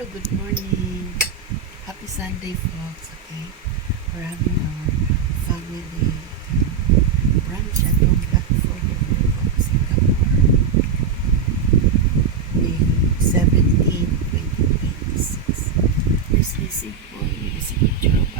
Hello, good morning. Happy Sunday, folks. Okay, we're having our family brunch at home California, Singapore, May 17, 2026. Here's my simple with a signature of